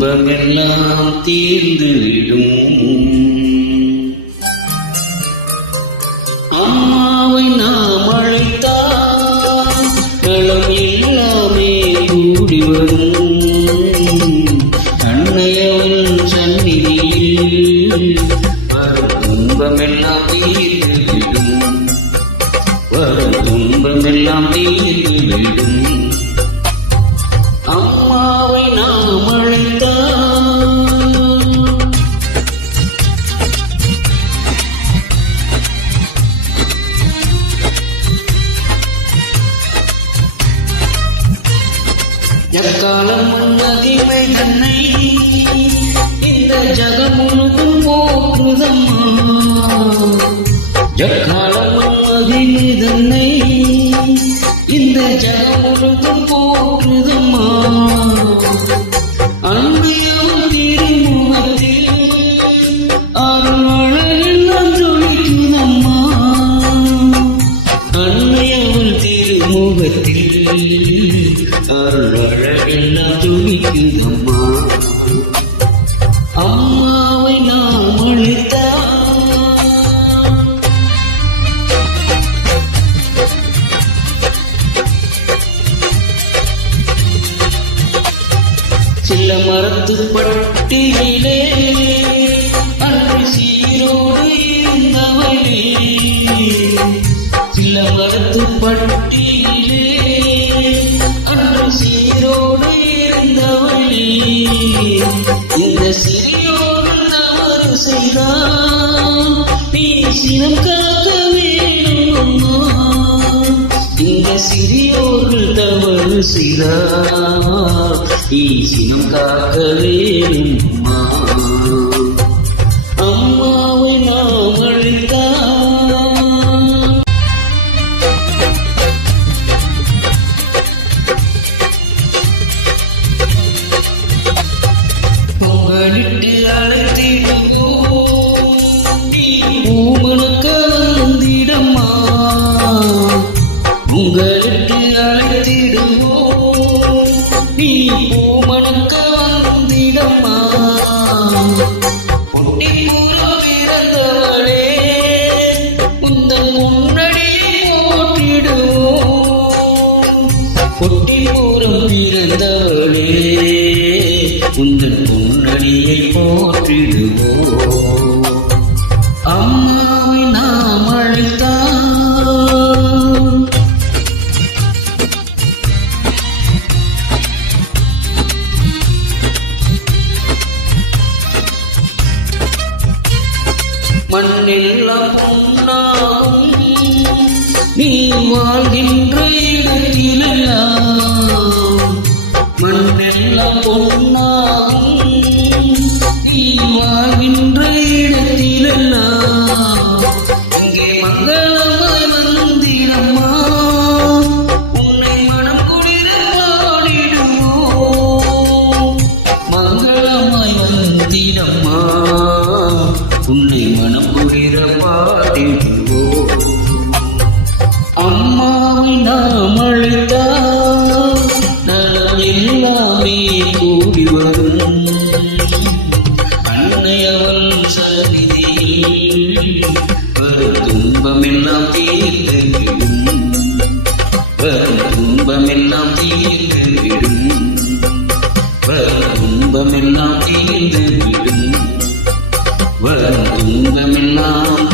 துன்பமெல்லாம் தீர்ந்துவிடும். அம்மாவை நாம் அழைத்தால் நலம் எல்லாமே கூடி வரும். அன்னையவன் சந்நிதியில் வரும் துன்பமெல்லாம் தீர்ந்துவிடும். வரும் துன்பமெல்லாம் தீர்ந்துவிடும். அம்மாவை நாம் அழைத்தால் எக்காலம் மகிமை தன்னை இந்த ஜகம் முழுதும் போற்றுதம்மா. எக்காலம் மகிமை தன்னை இந்த ஜகம் முழுதும் போற்றுதம்மா. அன்னையவன் திருமுகத்தில் அருள்மழையெல்லாம் ஜொலிக்குதம்மா. அன்னையவன் திருமுகத்தில் அருள்மழையெல்லாம் ஜொலிக்குதம்மா. அம்மாவை நாம் அழைத்தால் சில மரத்து பட்டியிலே அன்று சீரோடு இருந்தவளே. சில மரத்து பட்டியிலே அன்று சீரோடு இருந்தவளே. இந்த சிறியோடு தவறு செய்தால் நீ சினம் காக்க வேணும் அம்மா. இந்த சிறியோர்கள் தவறு செய்தால் நீ சினம் காக்க வேணும்மா. அம்மாவை நாம் அழைத்தால் பொங்கலிட்டு அழைத்திடுவோம். நீ பூமனுக்க வந்திடம்மா. உங்களுக்கு அழைத்திடுவோம். நீ பூமனுக்க வந்திடம்மா. பொட்டிப்புறம் பிறந்தவளே உந்தன் முன்னடியை போற்றிடுவோம். பொட்டிப்புறம் பிறந்தவளே உந்தன் முன்னடியை போற்றிடுவோம். அம்மாவை நாம் அழைத்தால் மண்ணெல்லாம் பொன்னாகும் நீ வாழ்கின்ற இடத்திலெல்லாம். மண்ணெல்லாம் பொன்னாகும் நீ வாழ்கின்ற இடத்திலெல்லாம். இங்கே மங்களமாய் வந்திடம்மா. உன்னை மனம் குளிர பாடிடுவோம். மங்களமாய் வந்திடம்மா. உன்னை மனம் குளிர பாடிடுவோம். அம்மாவை நாம் அழைத்தால் நலம் எல்லாமே கூடி வரும். அன்னையவள் சந்நிதியில் வரும் துன்பமெல்லாம் தீர்ந்துவிடும். வரும் துன்பமெல்லாம் தீர்ந்துவிடும். வரும் துன்பமெல்லாம் தீர்ந்துவிடும். வரும் துன்பமெல்லாம்